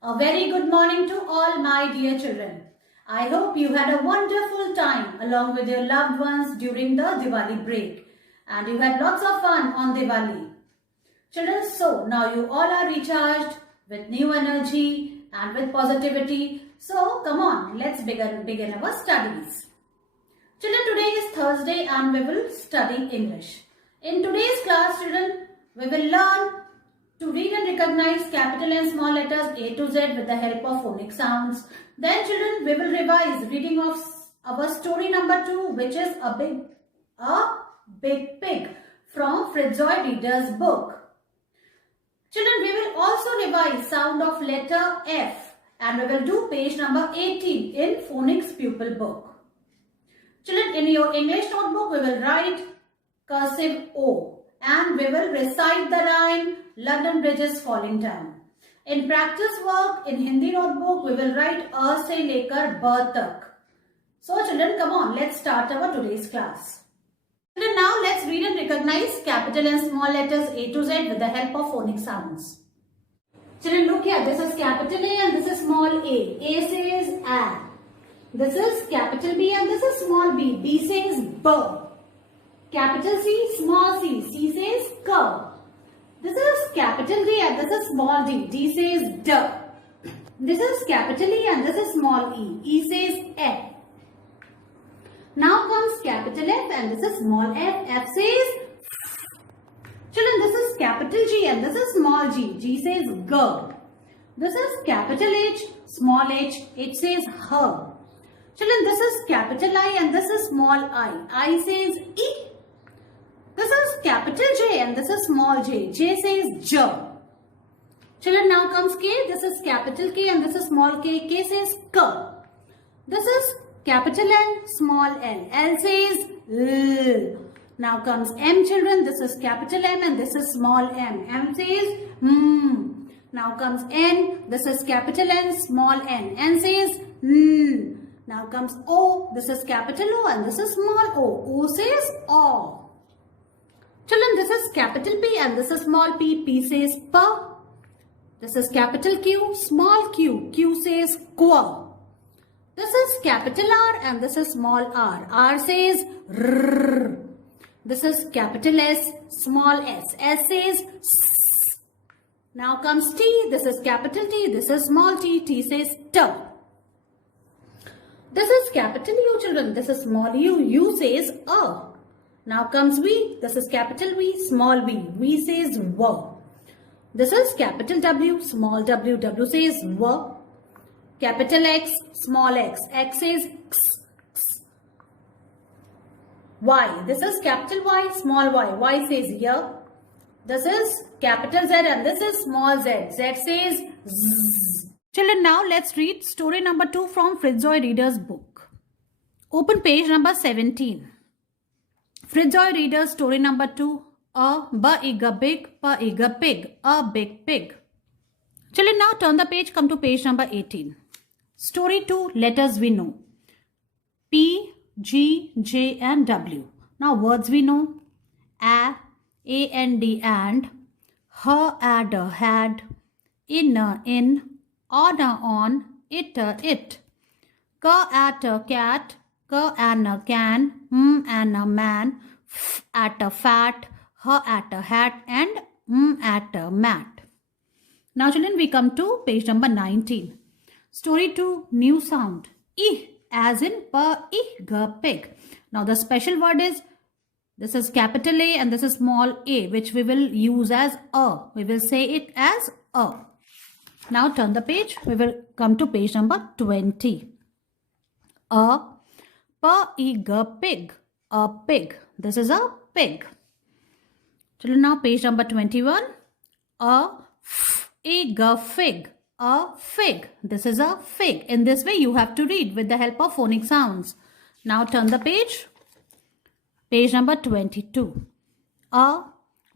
A very good morning to all my dear children. I hope you had a wonderful time along with your loved ones during the Diwali break and you had lots of fun on Diwali. Children, so now you all are recharged with new energy and with positivity. So come on, let's begin our studies. Children, today is Thursday and we will study English. In today's class, children, we will learn to read and recognize capital and small letters A to Z with the help of phonic sounds. Then children, we will revise reading of our story number 2, which is a big pig from Fritzoy Reader's book. Children, we will also revise sound of letter F and we will do page number 18 in phonics pupil book. Children, in your English notebook, we will write cursive O and we will recite the rhyme London Bridge is falling down. In practice work, in Hindi notebook, we will write A se lekar B tak. So children, come on, let's start our today's class. Children, now let's read and recognize capital and small letters A to Z with the help of phonic sounds. Children, look here. This is capital A and this is small a. A says A. This is capital B and this is small b. B says B. Capital C, small c. C says K. This is capital D and this is small d. D says D. This is capital E and this is small e. E says F. Now comes capital F and this is small f. F says F. Children, this is capital G and this is small g. G says G. This is capital H, small h. H says H. Children, this is capital I and this is small I. I says E. This is capital J and this is small j. J says J. Children, now comes K. This is capital K and this is small k. K says K. This is capital L, small l. L says L. Now comes M, children. This is capital M and this is small m. M says M. Now comes N. This is capital N, small n. N says N. Now comes O. This is capital O and this is small o. O says O. Children, this is capital P and this is small p. P says P. This is capital Q, small q. Q says Qu. This is capital R and this is small r. R says R. This is capital S, small s. S says S. Now comes T. This is capital T. This is small t. T says T. This is capital U, children. This is small u. U says A. Now comes V. This is capital V, small v. V says W. This is capital W, small w. W says W. Capital X, small x. X says X. X. Y. This is capital Y, small y. Y says Y. This is capital Z and this is small z. Z says Z. Children, now let's read story number 2 from Fritzoy Reader's book. Open page number 17. Fritzoy Reader's story number 2. A big pig. A big pig. Children, now turn the page, come to page number 18. Story 2, letters we know. P, G, J and W. Now words we know. A and D and. Adder, had. In. On, it. At a cat. And a can. And a man. At a fat. At a hat and at a mat. Now children, we come to page number 19. Story 2, new sound. I as in pig. Now the special word is, this is capital A and this is small a, which we will use as A. We will say it as A. Now turn the page. We will come to page number 20. A pig. A pig. This is a pig. Children, now page number 21. A fig. A fig. This is a fig. In this way, you have to read with the help of phonic sounds. Now turn the page. Page number 22. A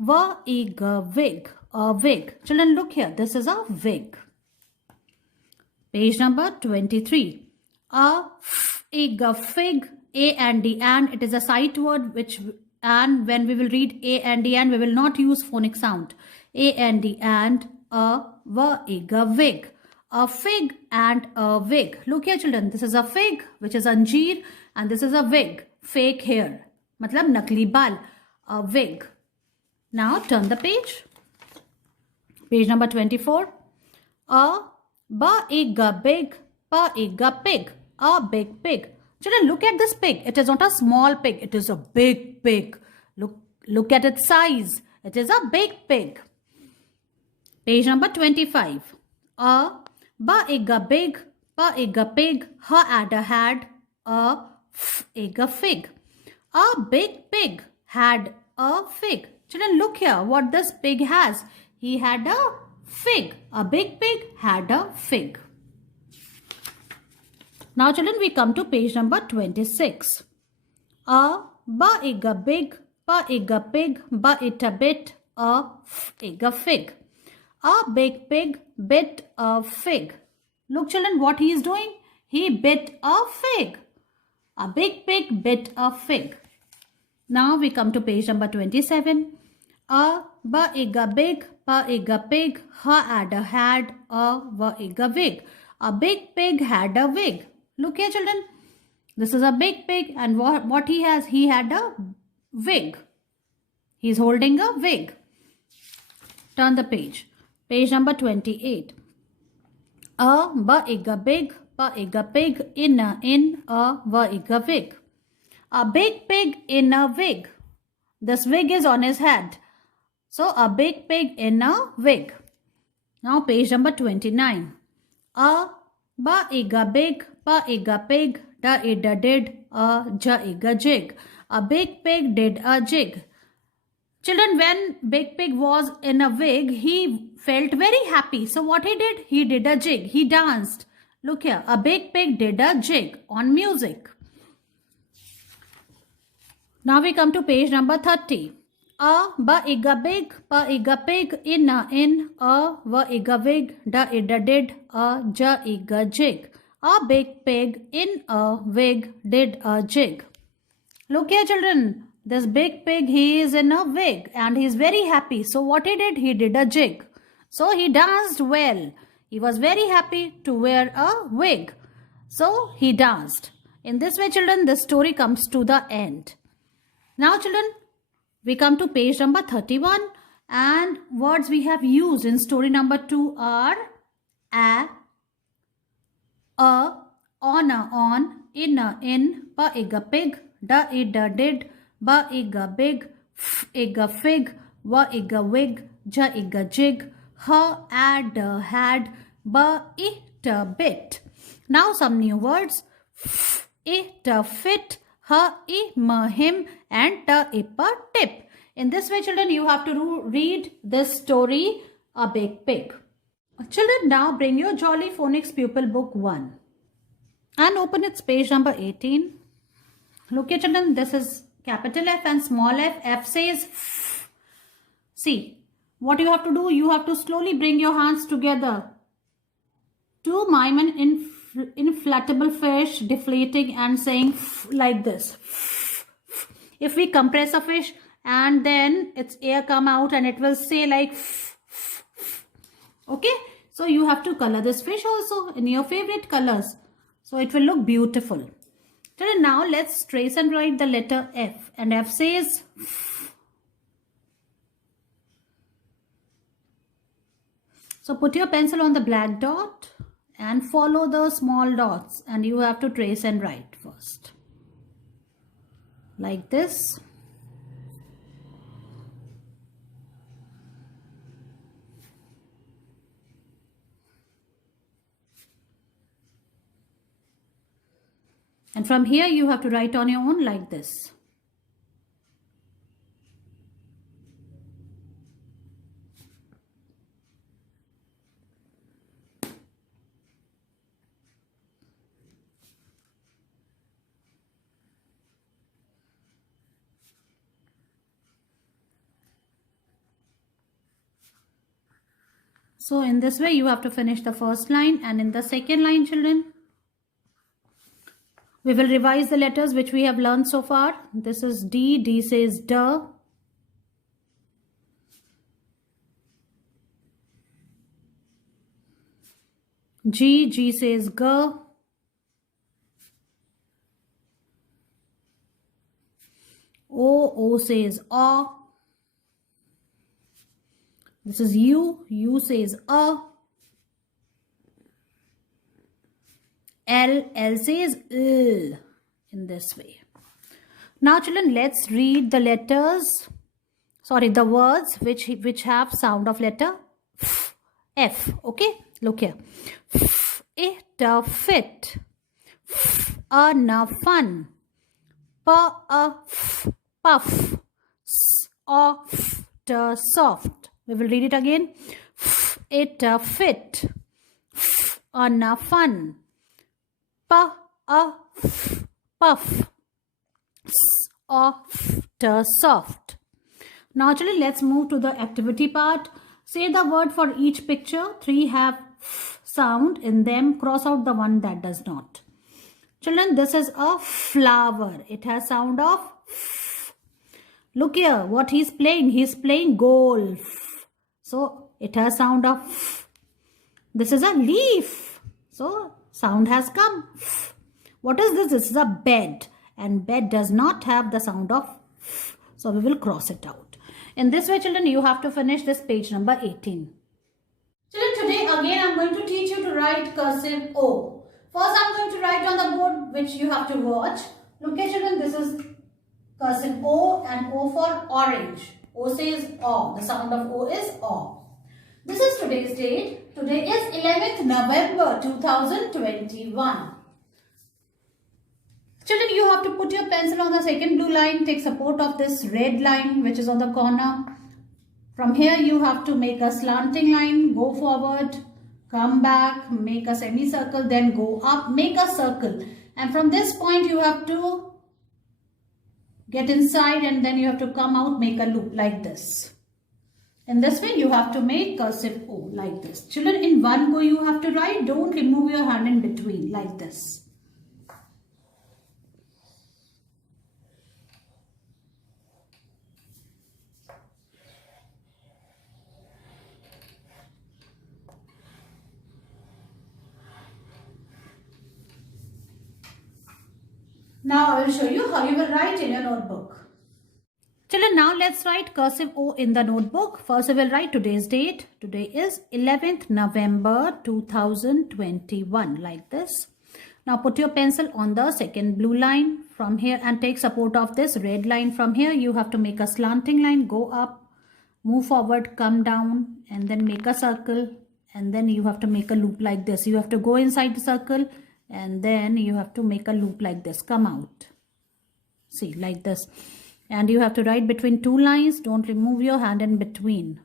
wig. A wig. Children, look here. This is a wig. Page number 23. A fig. A and D and. It is a sight word which, and when we will read A and D and, we will not use phonic sound. A and D and. A wig. a fig and a wig. Look here children, this is a fig which is anjeer and this is a wig, fake hair. Matlab nakli bal, a wig. Now turn the page. Page number 24. A big, pig, a big pig. Children, look at this pig. It is not a small pig. It is a big pig. Look at its size. It is a big pig. Page number 25. A big, pig, her adder had a fig. A big pig had a fig. Children, look here what this pig has. He had a fig. A big pig had a fig. Now children, we come to page number 26. A big, pig, it a bit, a fig. A big pig bit a fig. Look children, what he is doing? He bit a fig. A big pig bit a fig. Now we come to page number 27. A big, pig, her adder had a wig. A big pig had a wig. Look here children. This is a big pig and what he has? He had a wig. He is holding a wig. Turn the page. Page number 28. A big, pig in a wig. A big pig in a wig. This wig is on his head. So a big pig in a wig. Now page number 29. A big, pig, did a jig. A big pig did a jig. Children, when Big Pig was in a wig, he felt very happy. So what he did? He did a jig. He danced. Look here. A big pig did a jig on music. Now we come to page number 30. A big, pig in a wig, did a jig. A big pig in a wig did a jig. Look here children. This big pig, he is in a wig and he is very happy. So what he did? He did a jig. So he danced well. He was very happy to wear a wig. So he danced. In this way children, the story comes to the end. Now children, we come to page number 31 and words we have used in story number 2 are a, on, in, pig, did, big, fig, wig, jig, her adder had, it bit. Now some new words. It fit, her, him, and a tip. In this way children, you have to read this story, A Big Pig. Children, now bring your Jolly Phonics Pupil Book 1 and open its page number 18. Look here children, this is capital F and small f. F says f. See, what you have to do, you have to slowly bring your hands together to mime an inflatable fish deflating and saying f like this. If we compress a fish and then its air come out and it will say like f. Okay, so you have to color this fish also in your favorite colors. So it will look beautiful. Now let's trace and write the letter F. And F says F. So put your pencil on the black dot and follow the small dots. And you have to trace and write first. Like this. And from here you have to write on your own like this. So in this way you have to finish the first line, and in the second line children, we will revise the letters which we have learned so far. This is D. D says D. G says G. O says A. This is U says A. L says L in this way. Now children, let's read the words which have sound of letter F. Okay, look here. It fit. Na fun. Puff. Soft. We will read it again. It fit. Na fun. Puff. Soft. Now children, let's move to the activity part. Say the word for each picture. 3 have sound in them. Cross out the one that does not. Children, this is a flower. It has sound of f. Look here, what he's playing. He's playing golf. So it has sound of f. This is a leaf. So sound has come. F. What is this? This is a bed. And bed does not have the sound of f. So we will cross it out. In this way, children, you have to finish this page number 18. Children, today again I'm going to teach you to write cursive O. First I'm going to write on the board which you have to watch. Look here children, this is cursive O and O for orange. O says O. The sound of O is O. This is today's date. Today is 11th November 2021. Children, you have to put your pencil on the second blue line. Take support of this red line which is on the corner. From here you have to make a slanting line. Go forward. Come back. Make a semicircle. Then go up. Make a circle. And from this point you have to get inside and then you have to come out. Make a loop like this. In this way you have to make cursive O like this. Children, in one go you have to write. Don't remove your hand in between like this. Now I will show you how you will write in your notebook. Children, now let's write cursive O in the notebook. First we will write today's date. Today is 11th November 2021 like this. Now put your pencil on the second blue line from here and take support of this red line. From here you have to make a slanting line. Go up, move forward, come down and then make a circle. And then you have to make a loop like this. You have to go inside the circle. And then you have to make a loop like this. Come out. See, like this. And you have to write between two lines. Don't remove your hand in between.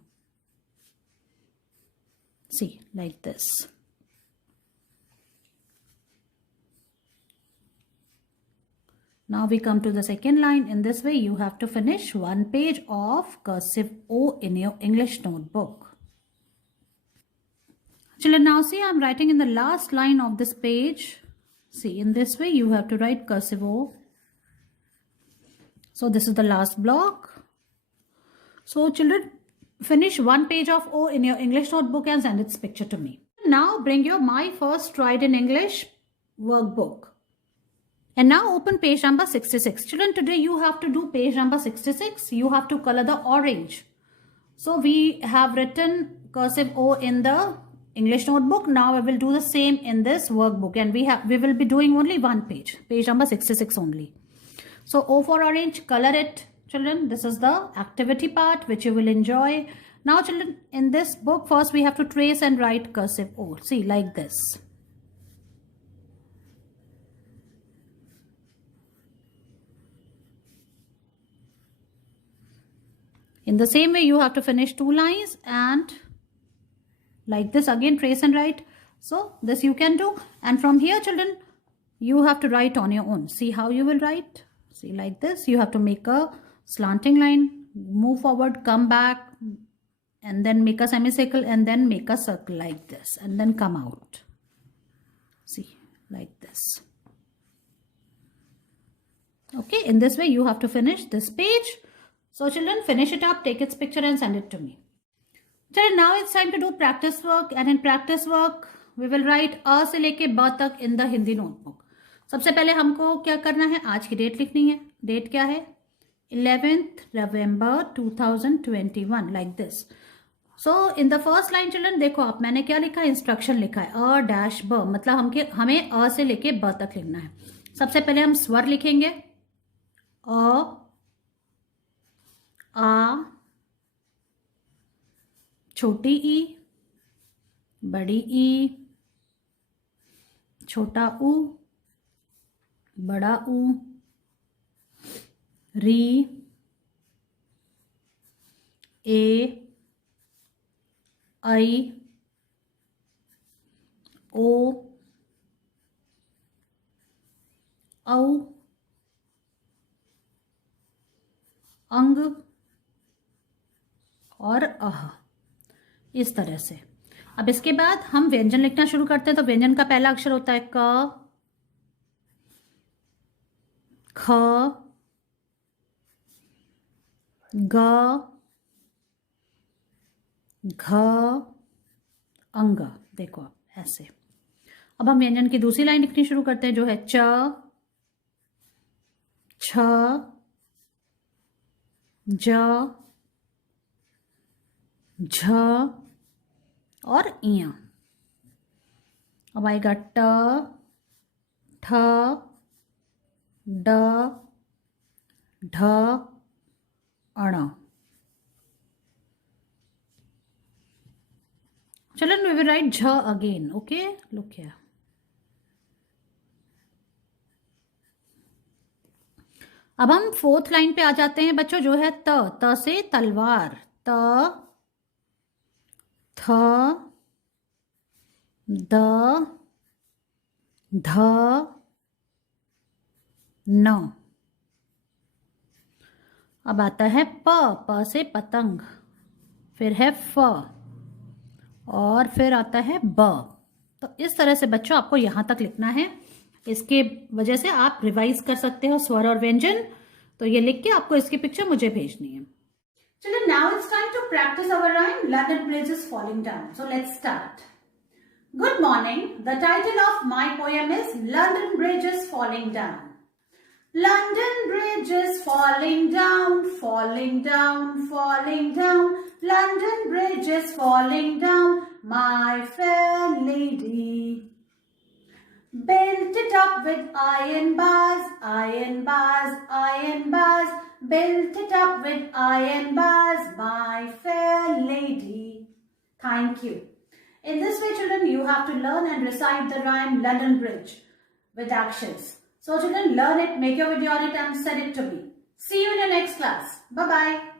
See, like this. Now we come to the second line. In this way, you have to finish one page of cursive O in your English notebook. Children, now see I'm writing in the last line of this page. See, in this way you have to write cursive O. So this is the last block. So children, finish one page of O in your English notebook and send its picture to me. Now bring your My First Write in English workbook. And now open page number 66. Children, today you have to do page number 66. You have to color the orange. So we have written cursive O in the English notebook. Now I will do the same in this workbook and we will be doing only one page number 66 only. So O for orange, color it children. This is the activity part which you will enjoy. Now children, in this book first we have to trace and write cursive O. See, like this. In the same way you have to finish two lines and like this again trace and write. So this you can do, and from here children you have to write on your own. See how you will write. See, like this. You have to make a slanting line, move forward, come back and then make a semicircle and then make a circle like this and then come out. See, like this. Okay, in this way you have to finish this page. So children, finish it up, take its picture and send it to me. Children, now it's time to do practice work, and in practice work we will write A से लेके ब तक in the Hindi notebook. सबसे पहले हमको क्या करना है, आज की डेट लिखनी है. डेट क्या है? 11th November 2021, like this. So in the first line children देखो आप, मैंने क्या लिखा है, इंस्ट्रक्शन लिखा है अ डैश ब, मतलब हमें अ से लेके ब तक लिखना है. सबसे पहले हम स्वर लिखेंगे. अ, आ, छोटी ई, बड़ी ई, छोटा ऊ, बड़ा ऊ, री, ए, आई, ओ, औ, अंग और अह. इस तरह से. अब इसके बाद हम व्यंजन लिखना शुरू करते हैं. तो व्यंजन का पहला अक्षर होता है क, ख, ग, घ, अंग. देखो ऐसे. अब हम व्यंजन की दूसरी लाइन लिखनी शुरू करते हैं जो है च, छ, ज, झ और इया. अब आएगा ट, ठ, ड, ढ, अण. Children, we will write jha again. Okay, look here. अब हम फोर्थ लाइन पे आ जाते हैं बच्चों, जो है त से तलवार. त, थ, द, ध, न. अब आता है प से पतंग, फिर है फ और फिर आता है ब. तो इस तरह से बच्चों आपको यहां तक लिखना है. इसके वजह से आप रिवाइज कर सकते हो स्वर और व्यंजन. तो ये लिख के आपको इसकी पिक्चर मुझे भेजनी है. चलो, now it's time to practise our rhyme London Bridge is falling down. So let's start. Good morning. The title of my poem is London Bridge is falling down. London Bridge is falling down, falling down, falling down. London Bridge is falling down, my fair lady. Built it up with iron bars, iron bars, iron bars. Built it up with iron bars, my fair lady. Thank you. In this way, children, you have to learn and recite the rhyme London Bridge with actions. So children, learn it, make your video on it and send it to me. See you in the next class. Bye-bye.